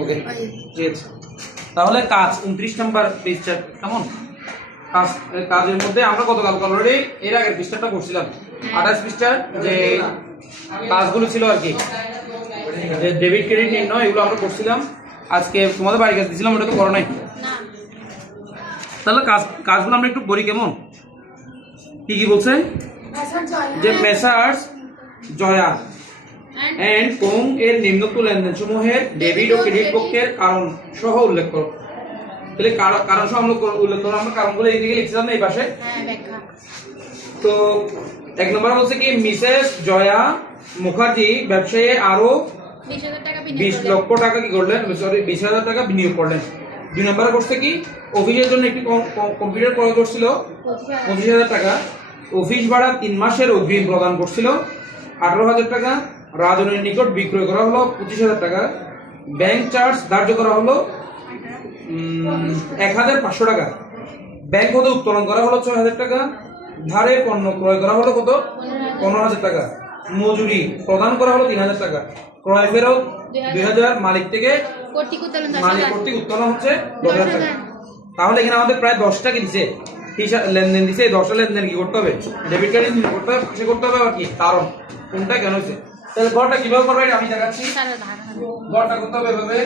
ওকে ঠিক আছে। তাহলে কাজ 29 নাম্বার পৃষ্ঠা কেমন? কাজের মধ্যে আমরা কত কাজ অলরেডি এর আগের পৃষ্ঠাটা করছিলাম 28 পৃষ্ঠার যে কাজগুলো ছিল আর কি, যে ডেবিট ক্রেডিট নির্ণয় এগুলো আমরা করছিলাম। আজকে তোমাদের বাড়ি কাজ দিয়েছিলাম, ওটা তো করো নাই। তাহলে কাজগুলো আমরা একটু পড়ি কেমন, কি কি বলছে যে মেসার্স জয়া এন্ড কোং এর নিম্নোক্ত লেনদেন সমূহের ডেবিট ও ক্রেডিট পক্ষের কারণ সহ উল্লেখ করো। তাহলে কারণ সহ আমরা উল্লেখ করো, আমরা কারণগুলো এইদিকে লিখছিলাম না এই পাশে। তো এক নম্বর বলছে কি মিসেস জয়া মুখার্জি ব্যবসায়ে আরো 20 লক্ষ টাকা কি করলেন, সরি 20,000 টাকা বিনিয়োগ করলেন। 2 নম্বরে করছে কি অফিসের জন্য একটি কম্পিউটার ক্রয় করছিল 25,000 টাকা, অফিস ভাড়া 3 মাসের অগ্রিম প্রদান করছিল 18,000 টাকা, রাজনের নিকট বিক্রয় করা হলো 25,000 টাকা, ব্যাংক চার্জ ধার্য করা হলো 1,500 টাকা, ব্যাংক হতে উত্তোলন করা হলো 6,000 টাকা, ধারে পণ্য ক্রয় করা হলো কত 15,000 টাকা, মজুরি প্রদান করা হলো 3,000 টাকা, ক্রয় ফেরত 2,000, মালিক থেকে কর্তৃক উত্তোলন হচ্ছে 10,000 টাকা। তাহলে এখানে আমাদের প্রায় 10টা কি দিছে, লেনদেন দিছে। এই 10টা লেনদেন কি করতে হবে, ডেবিট কার্ডে নির্ণয় করতে হবে, পাশে করতে হবে আর কি কারণ কোনটা কেন হচ্ছে। তাহলে গড়টা কিভাবে করবে আমি দেখাচ্ছি। গড়টা করতে হবে এভাবে,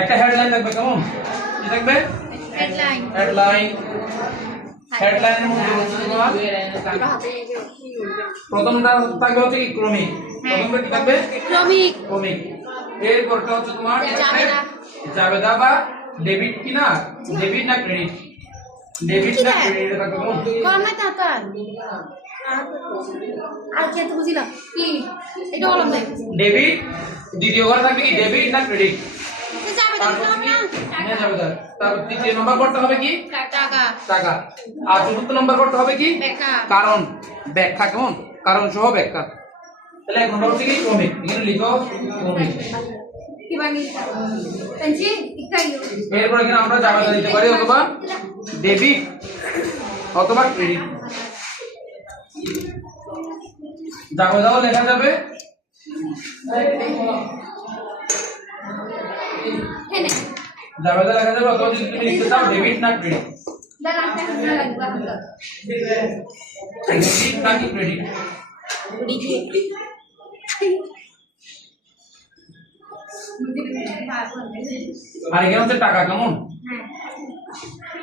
একটা হেডলাইন থাকবে কেমন, কি থাকবে হেডলাইনের মধ্যে হচ্ছে তোমার প্রথমটা থাকবে হচ্ছে কি ক্রমিক, প্রথমটা কি থাকবে ক্রমিক, এরপরটা হচ্ছে তোমার জাবেদা বা ডেবিট কি না, ডেবিট না ক্রেডিট, ডেবিট না ক্রেডিট থাকবে কোন কম না তা আর কি তো বুঝিলাম কি এটা বললাম না ডেবিট। দ্বিতীয় ঘরে থাকবে কি ডেবিট না ক্রেডিট, তারপর তৃতীয় নম্বর করতে হবে কি টাকা, আর চতুর্থ নম্বর করতে হবে কি কারণ, ব্যাখ্যা কেমন, কারণ সহ ব্যাখ্যা। তাহলে এক নম্বর হচ্ছে কি ক্রমিক, এখানে লিখো ক্রমিক। এরপর এখানে আমরা জাবেদা দিতে পারি অথবা ডেবিট অথবা ক্রেডিট, জাবেদাও লেখা যাবে জাবেদা লেখা যাবে অথবা যদি তুমি লিখতে চাও ডেবিট না ক্রেডিট, ডেবিট না কি ক্রেডিট। আর এখানে হচ্ছে টাকা কেমন,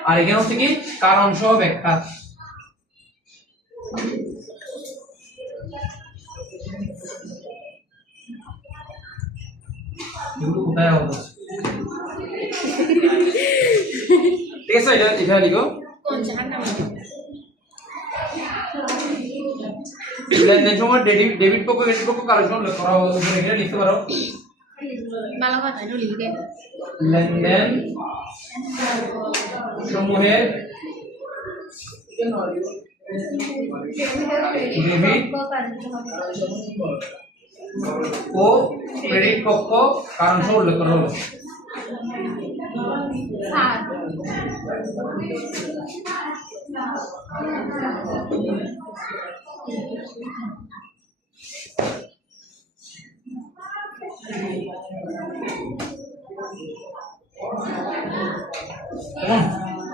আর এখানে হচ্ছে কি কারণ সহ ব্যাখ্যা। কোথায় হবে ঠিক আছে, এটা এখানে লিখো লেনদেন সময় ডেবিট পক্ষ ক্রেডিট পক্ষ কারণ সহ উল্লেখ করা হবে, এখানে লিখতে পারো লেনদেন সমূহের ডেবিট ও ক্রেডিট পক্ষ কারণ সহ উল্লেখ করা হলো।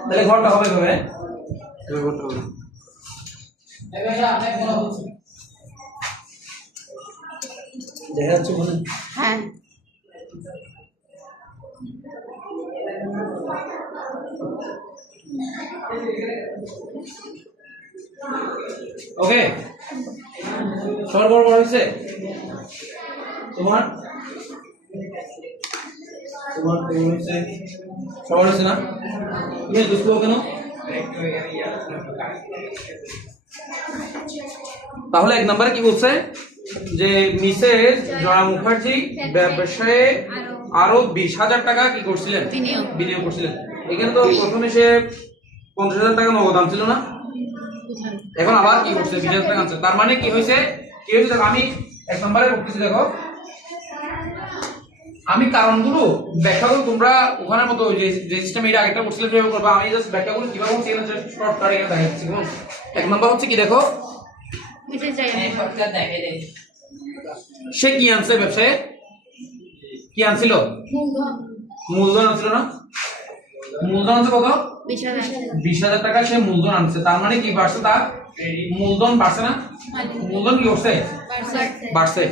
তাহলে ঘরটা হবে কবে, ঘরটা হবে দেখা যাচ্ছে মনে হ্যাঁ ওকে। সবার বড় হয়েছে তোমার সবার হয়েছে না, তুমি বুঝবো কেন। তাহলে এক নম্বরে কি বলছে যে মিসেস জয়া মুখার্জি ব্যবসায়ে আরো 20,000 টাকা কি করছিলেন বিনিয়োগ করছিলেন। এখানে তো প্রথমে সে 50,000 টাকা নগদ আনছিল না, এখন আবার কি করছে 20,000 টাকা আনছে। তার মানে কি হয়েছে আমি এক নম্বরে বলতেছি, দেখো আমি কারণগুলো ব্যাখ্যাগুলো তোমরা ওখানের মতো যে সিস্টেম এটা আগেটা করছিলাম সেভাবে করবা, আমি জাস্ট ব্যাখ্যাগুলো কিভাবে হচ্ছে এখানে শর্ট কাট এখানে দেখাচ্ছি। এক নম্বর হচ্ছে কি দেখো সে কি আনছে ব্যবসায় কি আনছিল? মূলধন আনছিল না? মূলধন আছে কত? 20,000 টাকা সে মূলধন আনছে, তার মানে কি বাড়ছে? তার মূলধন বাড়ছে না? মূলধন কি করছে? বাড়ছে।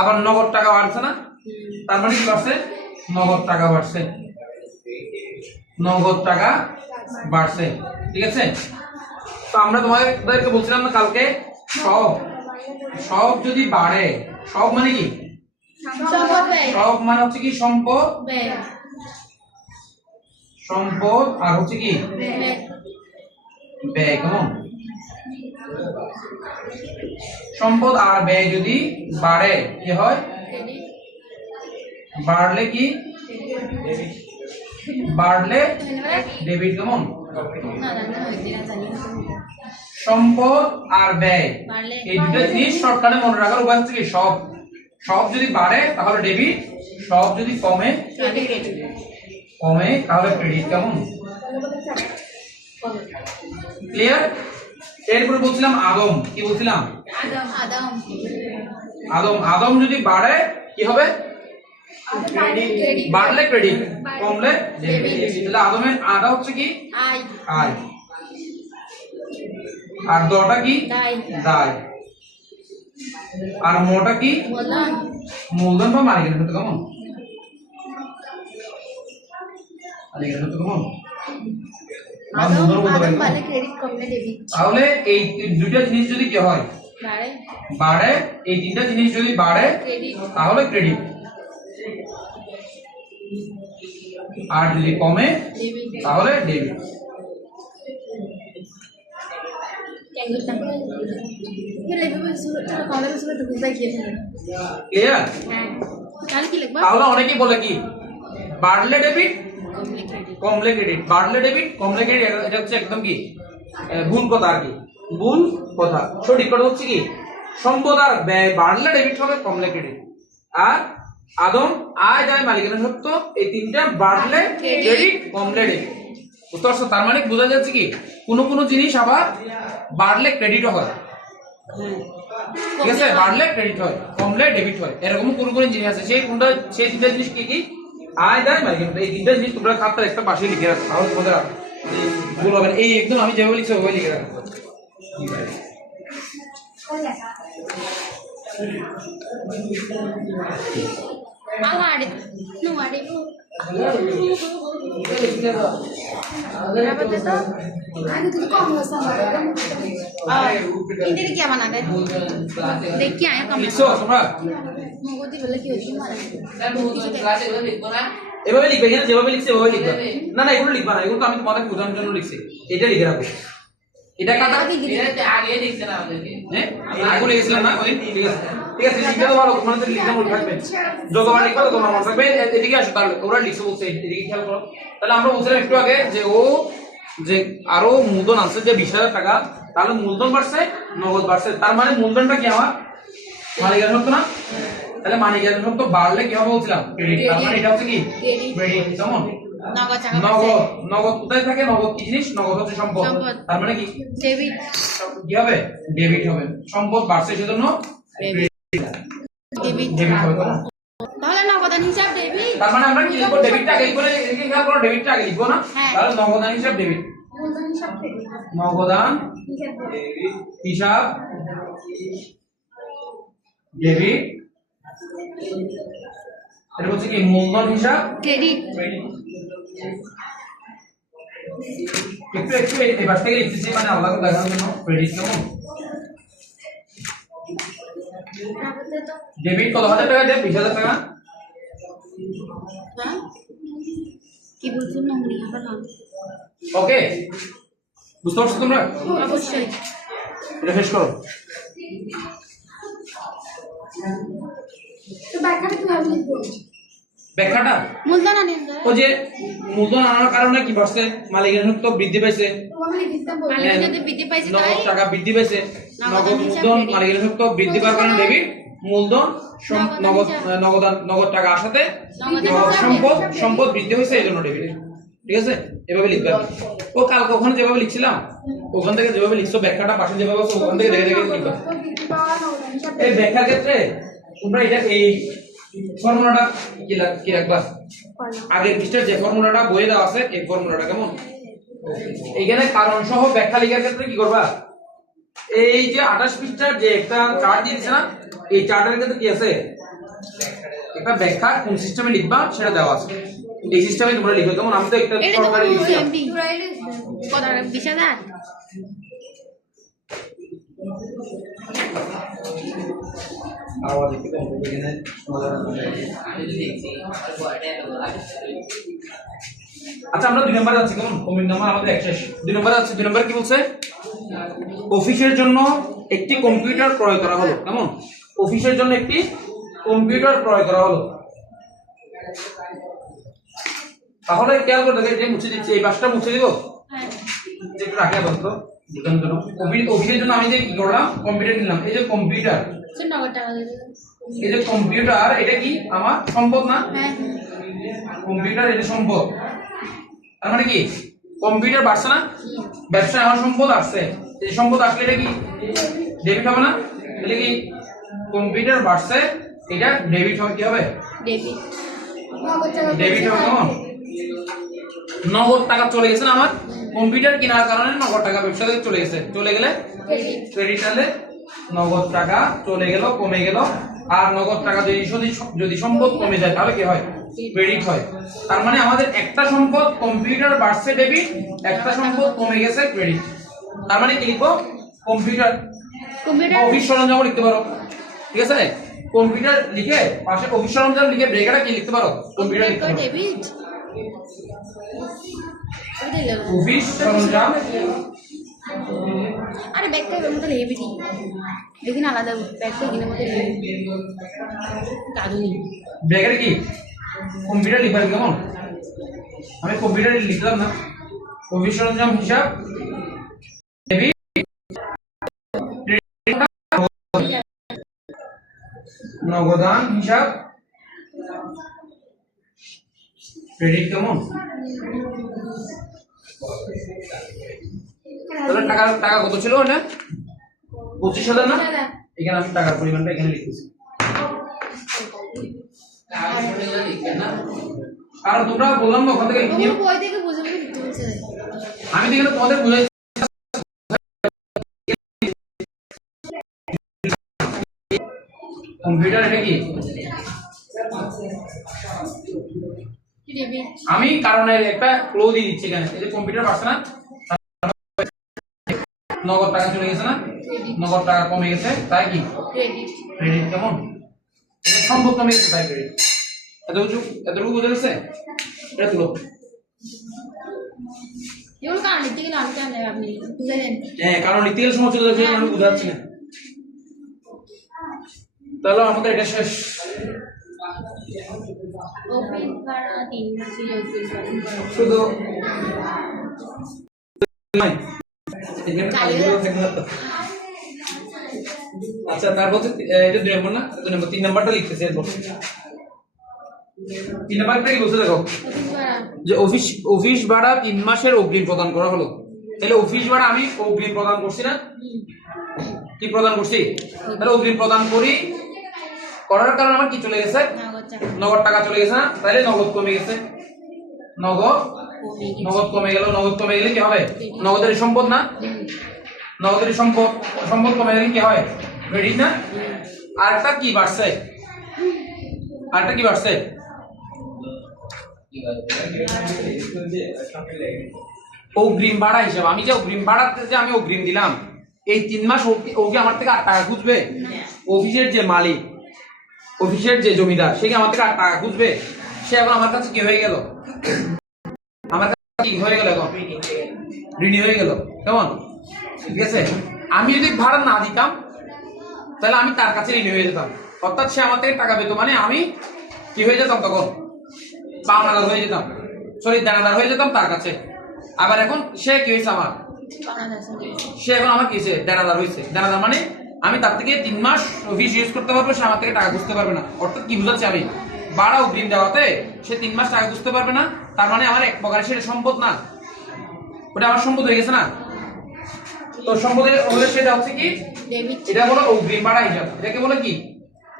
আবার নগদ টাকা বাড়ছে না? তার মানে কি বাড়ছে? নগদ টাকা বাড়ছে। নগদ টাকা বাড়ছে, ঠিক আছে? তো আমরা তোমাদেরকে বলছিলাম না কালকে, সব সব যদি বাড়ে, সব মানে কি? সব মানে হচ্ছে কি? সম্পদ, সম্পদ আর হচ্ছে কি? ব্যয়। কেমন? সম্পদ আর ব্যয় যদি বাড়ে কি হয়? বাড়লে কি? বাড়লে ডেবিট। কেমন? সম্পদ আর ব্যয় এই দুটো জিনিস শর্টকাটে মনে রাখার উপায় হচ্ছে কি? সব সব যদি বাড়ে তাহলে ডেবিট, সব যদি কমে তাহলে ক্রেডিট। কেমন? ক্লিয়ার? এরপরে বলছিলাম আদম। কি বলছিলাম? আদম যদি বাড়ে কি হবে? বাড়লে ক্রেডিট, কমলে ডেবিট। তাহলে আদমের আদা হচ্ছে কি? আয়। আর দটা কি? দায়। আর মোটা কি? মূলধন বা মালিকানা সত্ত্ব। কেমন? মালিকানা সত্ত্ব। কেমন? তাহলে এই দুইটা জিনিস যদি কি হয়? বাড়ে। এই তিনটা জিনিস যদি বাড়ে তাহলে ক্রেডিট, আর যদি কমে তাহলে ডেবিট। ক্লিয়ার? তাহলে অনেকেই বলে কি? বাড়লে ডেবিট, কমলে ক্রেডিট। বাড়লে ডেবিট, কমলে ক্রেডিট। এটা হচ্ছে একদম কি ভুল কথা আর কি, ভুল কথা। সঠিক কথা হচ্ছে কি? সম্পদ আর ব্যয় বাড়লে ডেবিট হবে, কমলে ক্রেডিট। আর আদম, আয়, দায়, মালিকানা সত্ত্ব এই তিনটা বাড়লে ক্রেডিট, কমলে ডেবিট। বুঝতে পারছো? তার মানে বোঝা যাচ্ছে কি কোনো কোনো জিনিস আবার বাড়লে ক্রেডিটও হয়, ঠিক আছে? বাড়লে ক্রেডিট হয়, কমলে ডেবিট হয়, এরকম কোন কোন জিনিস আছে। সেই তিনটা জিনিস কি কি? আয়, দায়, মালিকানা। এই তিনটা জিনিস তোমরা খাতার একটা পাশে লিখে রাখো, তাহলে তোমাদের ভুল হবে না। এই একদম আমি যেভাবে লিখছি ওইভাবে লিখে রাখো। এভাবে লিখবে, যেভাবে লিখছে এভাবে লিখবে। না না, এগুলো লিখবা না, এগুলো তো আমি তোমাদের বোঝানোর জন্য লিখছি। এটা লিখে রাখো। এটা কাটা আগে লিখছে না আমাদেরকে, হ্যাঁ আগে লিখছিলাম না? ঠিক আছে, ঠিক আছে। লিখতে ভালো, তোমাদের লিখতে মনে থাকবে। যতবার লিখবে তোমার মনে থাকবে। এদিকে আসো, তাহলে ওরা লিখছে বলছে, এদিকে খেয়াল করো। তাহলে আমরা বলছিলাম একটু আগে যে ও যে আরো মূলধন আছে যে 20,000 টাকা, তাহলে মূলধন বাড়ছে, নগদ বাড়ছে। তার মানে মূলধনটা কি আমার মালিকানা সত্ত্ব না? তাহলে মালিকানা সত্ত্ব বাড়লে কি হবে বলছিলাম? ক্রেডিট। তার মানে এটা হচ্ছে কি? ক্রেডিট। কেমন? নগদ। নগদ কোথায় থাকে? নগদ কি জিনিস? নগদ হচ্ছে সম্পদ। তার মানে কি? ডেবিট। কি হবে? ডেবিট হবে। সম্পদ বাড়ছে সেজন্য ডেবিট হবে। তাহলে নগদান হিসাব ডেবিট। তার মানে আমরা কি লিখব? ডেবিটটা আগে লিখব না? এদিকে খেয়াল করো, ডেবিটটা আগে লিখব না? তাহলে নগদান হিসাব ডেবিট। নগদান হিসাব ডেবিট। এটা হচ্ছে কি? মূলধন হিসাব ক্রেডিট। একটু একটু এই পাশ থেকে লিখতেছি, মানে আলাদা করে দেখানোর জন্য। ক্রেডিট। কেমন? ডেবিট কত হাজার টাকা দেব? 20,000 টাকা। কি বলছো না? ওকে, বুঝতে পারছো তোমরা? অবশ্যই। এটা শেষ করো। তো ব্যাখ্যাটা কিভাবে লিখবো? ব্যাখ্যাটা মূলধন আনেন ও যে মূলধন আনার কারণে কি বাড়ছে? মালিকানা সত্ত্ব বৃদ্ধি পাইছে, মালিকানা যদি বৃদ্ধি পাইছে তাই নগদ টাকা বৃদ্ধি পাইছে। নগদ মূলধন মালিকানা সত্ত্ব বৃদ্ধি পাওয়ার কারণে ডেবিট, মূলধন নগদ টাকা আসাতে সম্পদ বৃদ্ধি হয়েছে, এই জন্য ডেবিট। ঠিক আছে? এভাবে লিখবে। ও কালকে ওখানে যেভাবে লিখছিলাম, ওখান থেকে যেভাবে লিখছো ব্যাখ্যাটা পাশে যেভাবে আছে ওখান থেকে দেখে দেখে লিখবে। এই ব্যাখ্যার ক্ষেত্রে তোমরা এটা এই ফর্মুলাটা কি রাখবা আগের পৃষ্ঠার যে ফর্মুলাটা বইয়ে দেওয়া আছে এই ফর্মুলাটা কেমন এইখানে কারণ সহ ব্যাখ্যা লেখার ক্ষেত্রে কি করবা এই যে 28 পৃষ্ঠার যে একটা চার্ট দিয়েছে না এই চার্টের ক্ষেত্রে কি আছে একটা ব্যাখ্যা কোন সিস্টেমে লিখবা সেটা দেওয়া আছে এই সিস্টেমে তোমরা লিখো যেমন আমি তো একটা সরকারি লিখছি কত 20,000 আওয়াজ একটু কম হবে এখানে আচ্ছা আমরা 2 নম্বরে আছি কেমন কমিট নাম্বার আমাদের অ্যাক্সেস 2 নম্বরে আছে 2 নম্বর কি বলছে অফিসের জন্য একটি কম্পিউটার ক্রয় করা হলো কেমন অফিসের জন্য একটি কম্পিউটার ক্রয় করা হলো তাহলে খেয়াল করে দেখে যে মুছে দিচ্ছি এই বাসটা মুছে দিব যে একটু রাখা বলতো বুঝানোর জন্য অফিসের জন্য আমি যে কি করলাম কম্পিউটার নিলাম এই যে কম্পিউটার এই যে কম্পিউটার এটা কি আমার সম্পদ না কম্পিউটার এটা সম্পদ তার মানে কি কম্পিউটার বাড়ছে না ব্যবসায় আমার সম্পদ আসছে এই সম্পদ আসলে এটা কি ডেবিট হবে না তাহলে কি কম্পিউটার বাড়ছে এটা ডেবিট হবে কি হবে ডেবিট হবে কেমন নগদ টাকা চলে গেছে না আমার কম্পিউটার কেনার কারণে নগদ টাকা ব্যবসা থেকে চলে গেছে চলে গেলে ক্রেডিট হলে নগদ টাকা চলে গেল কমে গেল আর নগদ টাকা যদি সম্পদ কমে যায় তাহলে কি হয় ক্রেডিট হয় তার মানে আমাদের একটা সম্পদ কম্পিউটার বাড়ছে ডেবিট একটা সম্পদ কমে গেছে ক্রেডিট তার মানে কি লিখবো কম্পিউটার অফিস সরঞ্জাম লিখতে পারো ঠিক আছে কম্পিউটার লিখে পাশে অফিস সরঞ্জাম লিখে ব্রেকেটে কি লিখতে পারো কম্পিউটার লিখতে পারো অফিস সরঞ্জাম আরে ব্যাগটা এর মধ্যে লেবি দি দেখি না আলাদা ব্যাগটা কিনের মধ্যে লেবি কাজুনি ব্রেকেটে কি কম্পিউটার লিখবা কেমন আমি কম্পিউটারে লিখলাম না অফিস সরঞ্জাম হিসাব ডেবিট নগদান হিসাব ক্রেডিট কেমন তাহলে টাকা কত ছিল না 25,000 না এখানে আমি টাকার পরিমাণটা এখানে লিখতেছি আর তোমরা বললাম না ওখান থেকে বই থেকে বুঝে বুঝে লিখতে বলছে আমি তো এখানে তোমাদের বুঝাই কম্পিউটার এটা কি আমি কারণের একটা ক্লো দিয়ে দিচ্ছি এখানে এই যে কম্পিউটার পাচ্ছে না নগদ টাকা চলে গেছে না নগদ টাকা কমে গেছে তাই কি ক্রেডিট কেমন এটা সম্পদ কমে গেছে তাই ক্রেডিট এতটুকু বুঝে গেছে এটা তুলো এগুলো কারণ লিখতে গেলে আমি জানি আপনি বুঝে দেন হ্যাঁ কারণ লিখতে গেলে সমস্যা হচ্ছে আমি বুঝাচ্ছি না তাহলে আমাদের এটা শেষ অফিস ভাড়া 3 মাসের অফিস ভাড়া শুধু আচ্ছা তারপর এটা 2 নম্বর না 2 নম্বর 3 নম্বরটা লিখতেছি এরপর 3 নম্বরটা কি বলছে দেখো যে অফিস ভাড়া 3 মাসের অগ্রিম প্রদান করা হলো তাহলে অফিস ভাড়া আমি অগ্রিম প্রদান করছি না কি প্রদান করছি তাহলে অগ্রিম প্রদান করার কারণে আমার কি চলে গেছে নগদ টাকা চলে গেছে না তাহলে নগদ কমে গেছে নগদ কমে গেলে কি হবে নগদের সম্পদ না নগদের সম্পদ কমে গেলে কি হয় ক্রেডিট না আরটা কি বাড়ছে অগ্রিম ভাড়া হিসাব আমি যে অগ্রিম ভাড়াতে যে আমি অগ্রিম দিলাম এই 3 মাস ওকে আমার থেকে 8 টাকা খুঁজবে অফিসের যে মালিক অফিসের যে জমিদার সে কি আমার থেকে 8 টাকা খুঁজবে সে এখন আমার কাছে কি হয়ে গেল আমার কাছে কি হয়ে গেল এখন ঋণী হয়ে গেল কেমন ঠিক আছে আমি যদি ভাড়া না দিতাম তাহলে আমি তার কাছে ঋণী হয়ে যেতাম অর্থাৎ সে আমার থেকে টাকা পেত মানে আমি কি হয়ে যেতাম তখন পাওনাদার হয়ে যেতাম দেনাদার হয়ে যেতাম তার কাছে আবার এখন সে কি হয়েছে আমার সে এখন আমার কি হয়েছে দেনাদার হয়েছে দেনাদার মানে আমি তার থেকে 3 মাস অফিস ইউজ করতে পারবো সে আমার থেকে টাকা বুঝতে পারবে না অর্থাৎ কি বুঝাচ্ছি আমি ভাড়া অগ্রিম দেওয়াতে সে 3 মাস টাকা বুঝতে পারবে না তার মানে আমার এক প্রকার সেটা সম্পদ না ওটা আমার সম্পদ হয়ে গেছে না তো সম্পদের হলে সেটা হচ্ছে কি এটা বলো অগ্রিম ভাড়া হিসাব এটাকে বলে কি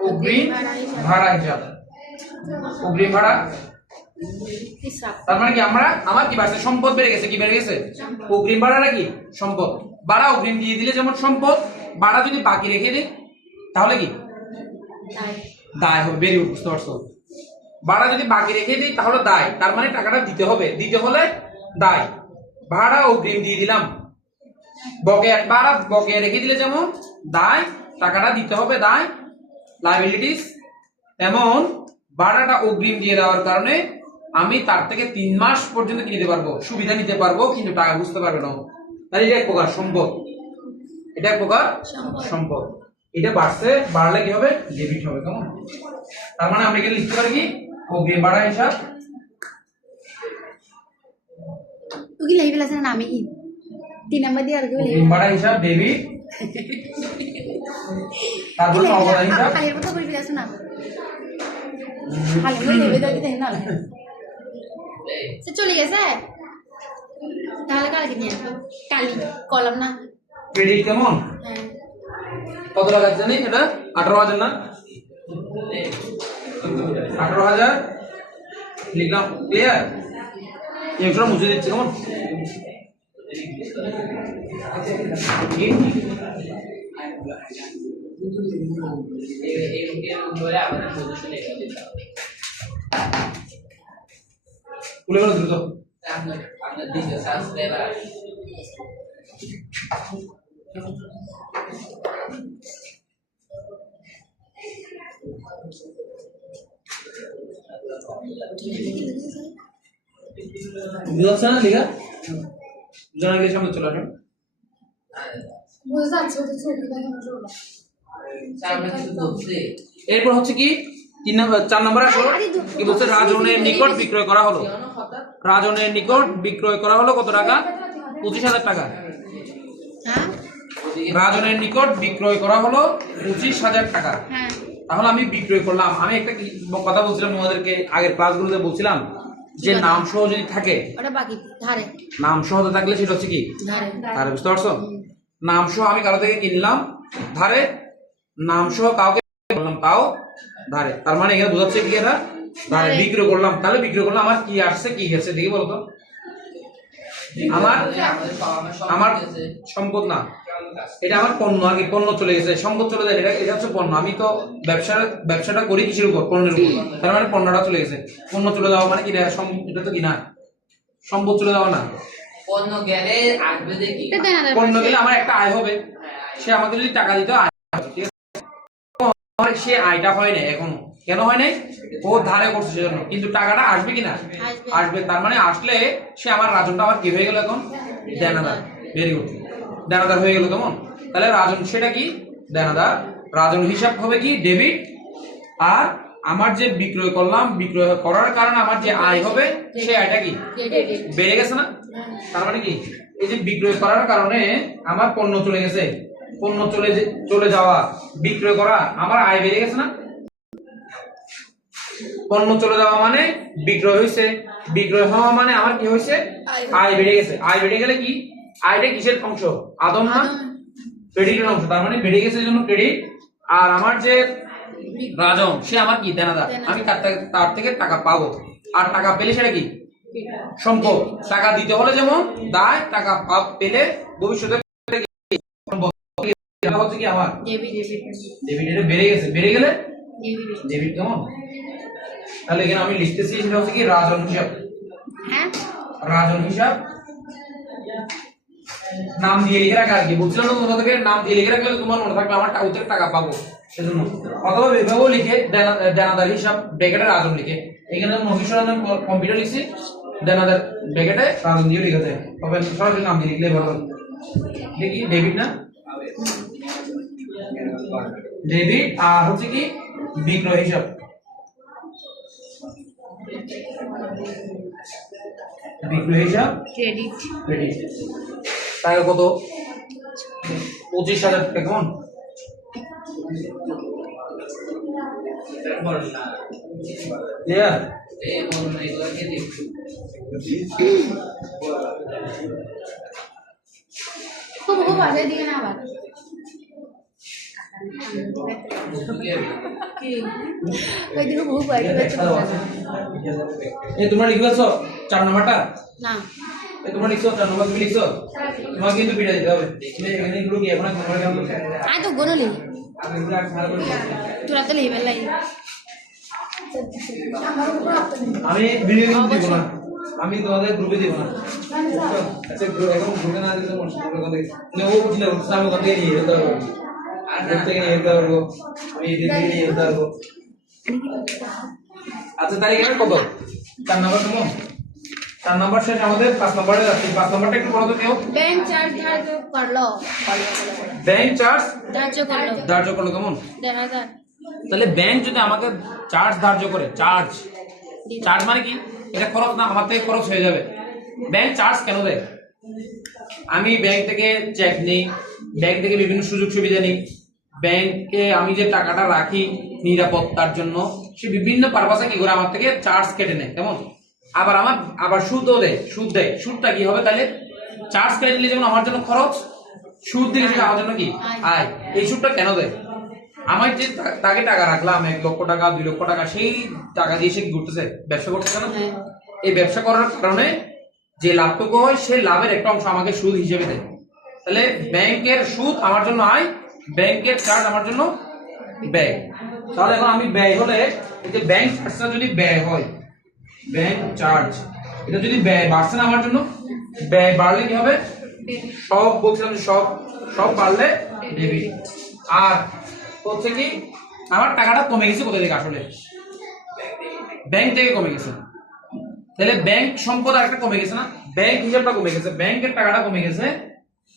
অগ্রিম ভাড়া হিসাব অগ্রিম ভাড়া, 30 লাখ। তার মানে কি আমার কি বাড়ছে, সম্পদ বেড়ে গেছে, কি বেড়ে গেছে, অগ্রিম ভাড়াটা কি সম্পদ, ভাড়া অগ্রিম দিয়ে দিলে যেমন সম্পদ, ভাড়া যদি বাকি রেখে দিই তাহলে কি তাই দায় হবে। বেরিয়ে বুঝতে পারছো, ভাড়া যদি বাকি রেখে দিই তাহলে দায়, তার মানে টাকাটা দিতে হবে, দিতে হলে দায়, ভাড়া অগ্রিম দিয়ে দিলাম, বকেয়া ভাড়া বকেয়া রেখে দিলে যেমন দায়, টাকাটা দিতে হবে দায় লাইবিলিটিস, তেমন ভাড়াটা অগ্রিম দিয়ে দেওয়ার কারণে আমি তার থেকে 3 মাস পর্যন্ত কি নিতে পারবো, সুবিধা নিতে পারবো, কিন্তু টাকা বুঝতে পারবে না। তাহলে এটা এক প্রকার সম্পদ, এটা এক প্রকার সম্পদ। এটা বাড়লে কি হবে, ডেবিট হবে, কেমন? তার মানে আমরা এখানে লিখতে পারি কি অগ্রিম ভাড়া হিসাব, তুই কি লাইভে আছে না, আমি কি 3 নাম্বার দিয়ে আর কি অগ্রিম ভাড়া হিসাব ডেবিট, তারপর নগদ হিসাব, খালির কথা বলবি আছে না, খালি মই লাইভে দাও কি তাই না, সে চলে গেছে, তাহলে কালকে নিয়ে আসবো, কালি কলম না, ক্রেডিট কেমন, হ্যাঁ কত টাকা জানি এটা, 18,000 না, 18,000 লিখলাম, ক্লিয়ার? এই অংশটা মুছে দিচ্ছি, কেমন? খুলে গেল দ্রুত, বুঝতে না লিখা, জানা গেলে সামনে চলে আসেন, এরপর হচ্ছে কি 4 নম্বর আসো, কি বলছে, রাজনের নিকট বিক্রয় করা হলো, রাজনের নিকট বিক্রয় করা হলো কত টাকা, 25,000 টাকা, হ্যাঁ রাজনের নিকট বিক্রয় করা হলো 25,000 টাকা। হ্যাঁ তাহলে আমি বিক্রয় করলাম, আমি একটা কথা বলছিলাম তোমাদেরকে আগের ক্লাসগুলোতে বলছিলাম যে নাম সহ যদি থাকে, ওটা বাকি ধারে, নাম সহ থাকলে সেটা হচ্ছে কি ধারে ধারে, বুঝতে পারছো? নাম সহ আমি কারো থেকে কিনলাম ধারে, নাম সহ কাউকে বললাম তাও ধারে, তার মানে এখানে বোঝাচ্ছে কি এটা ধারে বিক্রয় করলাম, তাহলে বিক্রয় করলাম, আমার কি আসছে কি গেছে দেখি বলতো, আমার সম্পদ না, এটা আমার পণ্য, আর কি পণ্য চলে গেছে, সম্পদ চলে যায়, এটা হচ্ছে পণ্য, আমি তো ব্যবসাটা করি কিসের উপর, পণ্যের উপর, তার মানে পণ্যটা চলে গেছে, পণ্য চলে যাওয়া মানে কি, এটা তো কিনা, সম্পদ চলে যাওয়া না, পণ্য গেলে আসবে দেখি, পণ্য গেলে আমার একটা আয় হবে, সে আমাকে যদি টাকা দিতে আয় হবে, ঠিক আছে? আমার সে আয়টা হয় না এখনো, কেন হয় নাই, ও ধারে করছে সেজন্য, কিন্তু টাকাটা আসবে কিনা, আসবে, তার মানে আসলে সে আমার রাজনটা আমার কি হয়ে গেল এখন, দেনাদার, ভেরি গুড, দেনাদার হয়ে গেল, কেমন? তাহলে রাজন সেটা কি দেনাদার, রাজন হিসাব হবে কি ডেবিট, আর আমার যে বিক্রয় করলাম, বিক্রয় করার কারণে আমার যে আয় হবে সেই আয়টা কি বেড়ে গেছে না, তার মানে কি এই যে বিক্রয় করার কারণে আমার পণ্য চলে গেছে, পণ্য চলে যাওয়া, বিক্রয় করা, আমার আয় বেড়ে গেছে না, পণ্য চলে যাওয়া মানে বিক্রয় হয়েছে, বিক্রয় হওয়া মানে আমার কি হয়েছে, আয় বেড়ে গেছে, আয় বেড়ে গেলে কি, আয়টা কিসের অংশ, আদম না ক্রেডিটের অংশ, তার মানে বেড়ে গেছে জন্য ক্রেডিট, আর আমার যে রাজন সে আমার কি দেনাদার, আমি তার থেকে টাকা পাবো, আর টাকা পেলে সেটা কি সম্পদ, টাকা দিতে হলে যেমন দায়, টাকা পেলে ভবিষ্যতে সম্পদ, এটা হচ্ছে কি আমার ডেবিট, এটা বেড়ে গেছে, বেড়ে গেলে ডেবিট, কেমন? তাহলে এখানে আমি লিখতেছি সেটা হচ্ছে কি রাজন হিসাব, হ্যাঁ রাজন হিসাব, নাম দিয়ে লিখে রাখা, আর কি বলছিলাম না তোমাদেরকে, নাম দিয়ে লিখে রাখলে তোমার মনে থাকবে আমার টাকা টাকা পাবো সেজন্য, অথবা এভাবেও লিখে দেনাদার হিসাব ব্র্যাকেটে রাজন লিখে, এখানে মহিষর নাম কম্পিউটার লিখছি, দেনাদার ব্র্যাকেটে রাজন দিয়ে লিখেছে, তবে সরাসরি নাম দিয়ে লিখলে ভালো, দেখি ডেবিট না, ডেবিট, আর হচ্ছে কি বিক্রয় হিসাব, বিক্রয় হিসাব ক্রেডিট, ক্রেডিট, টাকা কত 25,000 টাকা, কেমন? ক্লিয়ার? এই পণ্য এগুলোকে দেখি, খুব খুব আগে দিকে না আবার ওই দিকে বহু বাইরে এই তোমরা লিখেছো 4 নাম্বারটা? না এই তোমরা লিখছো 4 নাম্বার তুমি লিখছো? তোমাকে কিন্তু পিটা দিতে হবে। এখানে এগুলো কি এখন তোমরা কেমন করছো? আয় তো গোনো লি আর এগুলো আর ভালো করে তোরা তো লিখবে লাই আমি ভিডিও কিন্তু দিব না, আমি তোমাদের গ্রুপে দিব না। আচ্ছা এখন গ্রুপে না দিলে গ্রুপে কোন থেকে ও বুঝলে আমি কোন থেকে নিয়ে যেতে পারবো, আর গ্রুপ থেকে নিয়ে যেতে পারবো, আমি এদিক থেকে নিয়ে যেতে পারবো। আচ্ছা তারিখ এর কত? 4 নাম্বার কেমন? 4 নাম্বার শেষ, আমাদের 5 নাম্বারে যাচ্ছি। 5 নাম্বারটা একটু পড়ো তো কেউ। बैंक चार्ज ধার্য করলো ব্যাংক চার্জ ধার্য করলো কেমন? 1000 তাহলে ব্যাংক যদি আমাকে চার্জ ধার্য করে, চার্জ মানে কি? এটা খরচ না, আমার থেকে খরচ হয়ে যাবে। ব্যাংক চার্জ কেন দেয়? আমি ব্যাংক থেকে চেক নিই, ব্যাংক থেকে বিভিন্ন সুযোগ সুবিধা নিই, ব্যাংকে আমি যে টাকাটা রাখি নিরাপত্তার জন্য, সে বিভিন্ন পারপাসে কি করে আমার থেকে চার্জ কেটে নেয়। কেমন? আবার সুদও দেয়, সুদ দেয়। সুদটা কি হবে তাহলে? চার্জ কেটে নিলে যেমন আমার জন্য খরচ, সুদ দিলে সেটা আমার জন্য কি আয়। এই সুদটা কেন দেয়? আমার যে তাকে টাকা রাখলাম 1 লক্ষ টাকা 2 লক্ষ টাকা, সেই টাকা দিয়ে সে কি করতেছে? ব্যবসা করতেছে না? এই ব্যবসা করার কারণে যে লাভটুকু হয় সেই লাভের একটা অংশ আমাকে সুদ হিসেবে দেয়। তাহলে ব্যাংকের সুদ আমার জন্য আয়, ব্যাংকের চার্জ আমার জন্য ব্যয়। তাহলে এখন আমি ব্যয় হলে, এই যে ব্যাংক চার্জটা যদি ব্যয় হয়, ব্যাংক চার্জ এটা যদি ব্যয় বাড়ছে না আমার জন্য, ব্যয় বাড়লে কি হবে? সব বলছিলাম যে সব বাড়লে ডেবিট। আর হচ্ছে কি আমার টাকাটা কমে গেছে কোথা থেকে? আসলে ব্যাংক থেকে কমে গেছে। তাহলে ব্যাংক সম্পদ আরেকটা কমে গেছে না, ব্যাংক হিসাবটা কমে গেছে, ব্যাংকের টাকাটা কমে গেছে।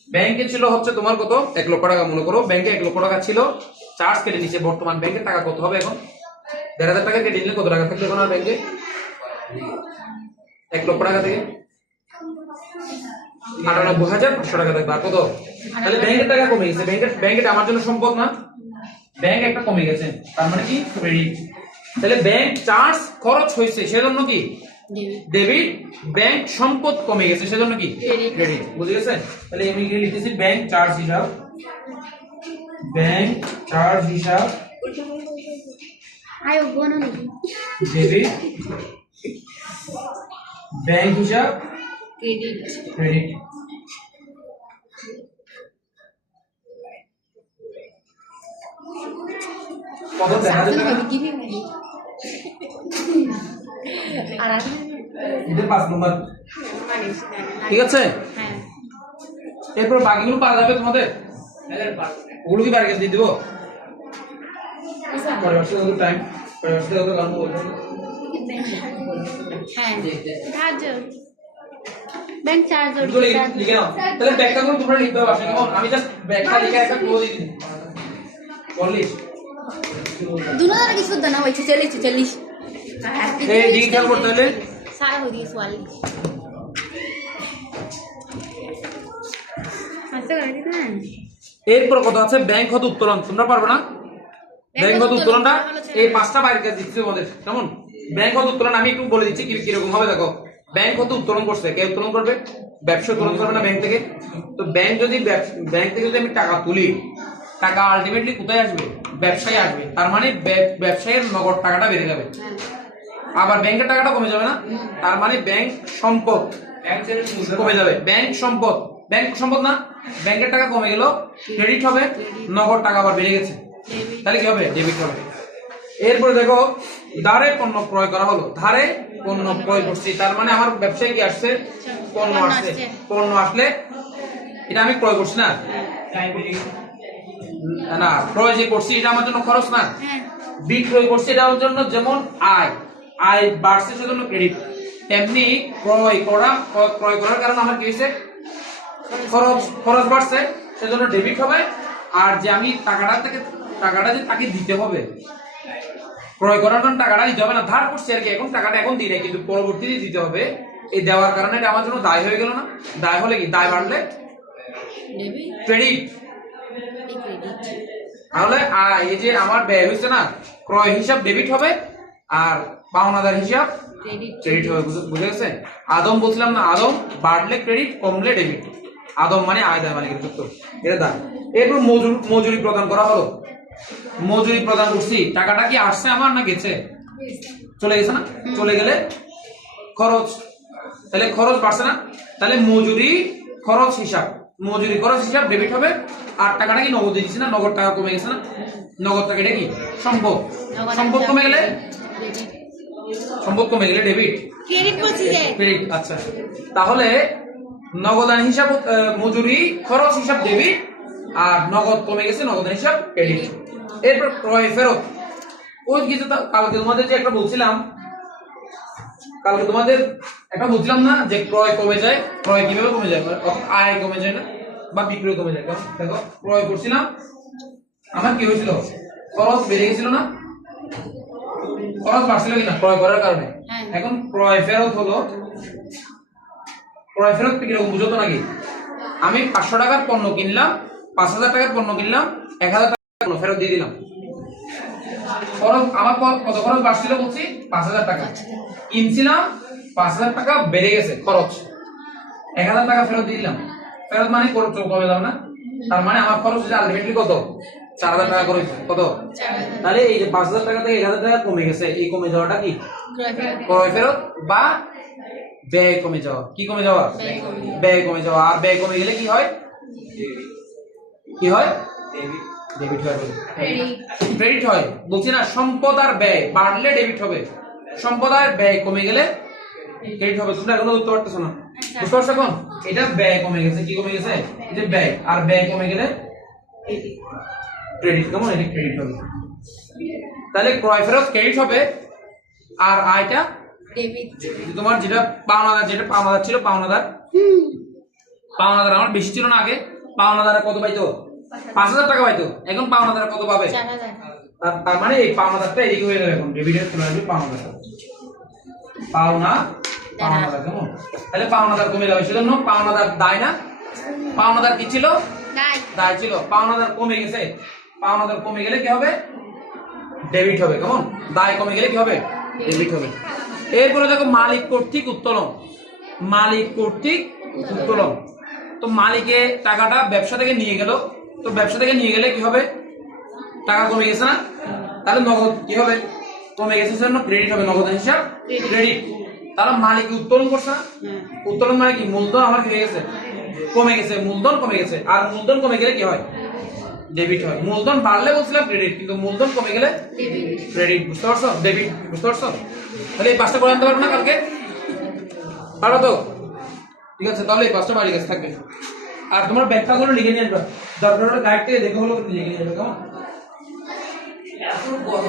ব্যাংকে ছিল হচ্ছে তোমার কত? 1 লক্ষ টাকা। মনে করো ব্যাংকে 1 লক্ষ টাকা ছিল, চার্জ কেটে নিচে। বর্তমান ব্যাংকের টাকা কত হবে এখন? 1500 টাকা কেটে নিলে কত টাকা থাকবে এখন আর ব্যাংকে? 1 লক্ষ টাকা থেকে 98,500 টাকা থাকবে। আর কত? তাহলে ব্যাংকের টাকা কমে গেছে। ব্যাংকের আমার জন্য সম্পদ না, ব্যাংক একটা কমে গেছে, তার মানে কি? ক্রেডিট। তাহলে ব্যাংক চার্জ খরচ হয়েছে, সেজন্য কি ডেবিট। ব্যাংক সম্পদ কমে গেছে, সেজন্য কি ক্রেডিট। বুঝে গেছেন? তাহলে আমি এখানে লিখতেছি ব্যাংক চার্জ হিসাব, ব্যাংক চার্জ হিসাব আয় গোনো লি ডেবিট, ব্যাংক হিসাব ক্রেডিট। কত দেখা যাবে না? এটা 5 নম্বর, ঠিক আছে? হ্যাঁ এরপর বাকিগুলো পারা যাবে তোমাদের? ওগুলো কি বাড়ি দিয়ে দিব? পরবর্তী কত টাইম, পরবর্তী কত কাম বলবো? হ্যাঁ ধার্য बैंक चार्ज এগুলো লিখে নাও। তাহলে ব্যাখ্যা করে তোমরা লিখতে হবে আসলে। কেমন? আমি জাস্ট ব্যাখ্যা লিখে একটা ক্লোজ দিয়ে দিই। 40 दोनों तरह की शुद्ध ना वही 40 এই দিকে খেয়াল করতে হলে सारा हो गया सवाल ऐसा कर देते हैं এরপর কত আছে? ব্যাংক হতে উত্তোলন। তোমরা পারবে না? ব্যাংক হতে উত্তোলনটা এই 5টা বাইরে কাজ দিচ্ছি তোমাদের। কেমন? ব্যাংক হতে উত্তোলন আমি একটু বলে দিচ্ছি কি রকম হবে। দেখো, ব্যাংক হতে উত্তোলন করছে, কে উত্তোলন করবে? ব্যবসা উত্তোলন করবে না ব্যাংক থেকে? তো ব্যাংক থেকে যদি আমি টাকা তুলি, টাকা আলটিমেটলি কোথায় আসবে? ব্যবসায় আসবে। তার মানে ব্যবসায়ের নগদ টাকাটা বেড়ে যাবে, আবার ব্যাংকের টাকাটা কমে যাবে না? তার মানে ব্যাংক সম্পদ কমে যাবে। ব্যাংক সম্পদ না, ব্যাংকের টাকা কমে গেল, ক্রেডিট হবে, নগদ টাকা আবার বেড়ে গেছে, তাহলে কি হবে? ডেবিট হবে। এরপরে দেখো, ধারে পণ্য ক্রয় করা হলো, ধারে পণ্য ক্রয় করছি, তার মানে আমার ব্যবসায় কি আসছে? পণ্য আসছে। পণ্য আসলে এটা আমি ক্রয় করছি না, না ক্রয় যে করছি এটা আমার জন্য খরচ না, বিক্রয় করছি এটা আমার জন্য যেমন আয় বাড়ছে সেজন্য ক্রেডিট। তেমনি ক্রয় করার কারণে আমার কি হয়েছে? খরচ বাড়ছে, সেজন্য ডেবিট হবে। আর যে আমি টাকাটা যে তাকে দিতে হবে, ক্রয় করার জন্য টাকাটা দিতে হবে না, ধার করছি আর কি, এখন টাকাটা এখন দিই না কিন্তু পরবর্তীতে দিতে হবে। এই দেওয়ার কারণে এটা আমার জন্য দায় হয়ে গেল না? দায় হলে কি? দায় বাড়লে ক্রেডিট। তাহলে এই যে আমার ব্যয় হয়েছে না, ক্রয় হিসাব ডেবিট হবে, আর পাওনাদার হিসাব ক্রেডিট হবে। বুঝে গেছে? আদম বলছিলাম না, আদম বাড়লে ক্রেডিট, কমলে ডেবিট। আদম মানে আয় দায় মালিকের সূত্র, এটা দায়। এরপর মজুরি প্রদান করা হলো। মজুরি প্রদান করছি, টাকাটা কি আসছে আমার না গেছে? চলে গেছে না? চলে গেলে খরচ, তাহলে খরচ বাড়ছে না? তাহলে মজুরি খরচ হিসাব, মজুরি খরচ হিসাব ডেবিট হবে। আর টাকাটা কি নগদ দিচ্ছি না, নগদ টাকা কমে গেছে না? নগদ টাকা এটা কি সম্পদ, সম্পদ কমে গেলে, সম্পদ কমে গেলে ডেবিট, ক্রেডিট বলছি যে ক্রেডিট। আচ্ছা, তাহলে নগদান হিসাব মজুরি খরচ হিসাব ডেবিট, আর নগদ কমে গেছে, নগদান হিসাব ক্রেডিট। এরপর ক্রয় ফেরত। ওই কিছু কালকে তোমাদের যে একটা বলছিলাম, কালকে তোমাদের একটা বলছিলাম না যে ক্রয় কমে যায়, ক্রয় কিভাবে কমে যায়, আয় কমে যায় না বা বিক্রয় কমে যায়। দেখো ক্রয় করছিলাম, আমার কি হয়েছিল, খরচ বেড়ে গেছিল না, খরচ বাড়ছিল কিনা ক্রয় করার কারণে। এখন ক্রয় ফেরত হলো, ক্রয় ফেরত কিরকম বুঝো তো নাকি? আমি 500 টাকার পণ্য কিনলাম, 5000 টাকার পণ্য কিনলাম, 1000 টাকা পণ্য ফেরত দিয়ে দিলাম। খরচ আমার কত খরচ বাড়ছিল বলছি, 5000 টাকা কিনছিলাম, 5000 টাকা বেড়ে গেছে খরচ, 1000 টাকা ফেরত দিয়ে দিলাম। ফেরত মানে খরচ কমে যাবে না? তার মানে আমার খরচ হচ্ছে আলটিমেটলি কত, 4000 টাকা করে কত। তাহলে এই যে 5000 টাকা থেকে 1000 টাকা কমে গেছে, এই কমে যাওয়াটা কি ক্রয় ফেরত বা ব্যয় কমে যাওয়া। কি কমে যাওয়া? ব্যয় কমে যাওয়া। আর ব্যয় কমে গেলে কি হয়, কি হয়, ডেবিট হয়, ক্রেডিট হয়। বলছি না সম্পদ আর ব্যয় বাড়লে ডেবিট হবে, সম্পদ আর ব্যয় কমে গেলে ক্রেডিট হবে। তোমরা এখনো বুঝতে পারতেছো না? বুঝতে পারছো এখন? এটা ব্যয় কমে গেছে, কি কমে গেছে, এই যে ব্যয়, আর ব্যয় কমে গেলে ক্রেডিট, কেমন, এটা ক্রেডিট হবে। তাহলে ক্রয় ফেরত ক্রেডিট হবে, আর আয়টা ডেবিট। তোমার যেটা পাওনাদার, যেটা পাওনাদার ছিল, পাওনাদার, পাওনাদার আমার বেশি ছিল না আগে, পাওনাদার কত পাইতো, 5000 টাকা পাইতো, এখন পাওনাদার কত পাবে, 4000। তার মানে এই পাওনাদারটা এদিকে হয়ে যাবে, এখন ডেবিটের চলে আসবে পাওনাদার, পাওনাদার কেমন। তাহলে পাওনাদার কমে যাবে, সেজন্য পাওনাদার দায় না, পাওনাদার কি ছিল, দায় ছিল, পাওনাদার কমে গেছে, পাওনাদার কমে গেলে কি হবে, ডেবিট হবে, কেমন, দায় কমে গেলে কি হবে, ডেবিট হবে। এরপরে দেখো মালিক কর্তৃক উত্তোলন, মালিক কর্তৃক উত্তোলন। তো মালিকে টাকাটা ব্যবসা থেকে নিয়ে গেল, তো ব্যবসা থেকে নিয়ে গেলে কি হবে, টাকা কমে গেছে না, তাহলে নগদ কি হবে, কমে গেছে, সেজন্য ক্রেডিট হবে, নগদ হিসাব ক্রেডিট। তাহলে মালিক উত্তোলন করছে না, উত্তোলন মানে কি, মূলধন আমার কি হয়ে গেছে, কমে গেছে, মূলধন কমে গেছে। আর মূলধন কমে গেলে কি হয়, ডেবিট হয়। মূলধন বাড়লে বলছিলাম ক্রেডিট, কিন্তু মূলধন কমে গেলে ক্রেডিট। বুঝতে পারছো, ডেবিট। বুঝতে পারছো? তাহলে এই পাঁচটা করে আনতে পারবো না কালকে, পারো তো? ঠিক আছে, তাহলে এই পাঁচটা বাড়ি কাছে থাকবে। আর তোমার ব্যাখ্যা গুলো লিখে নিয়ে আসবে, দরকার হলে গাইড থেকে দেখে হলো লিখে নিয়ে আসবে, কেমন। এত বড়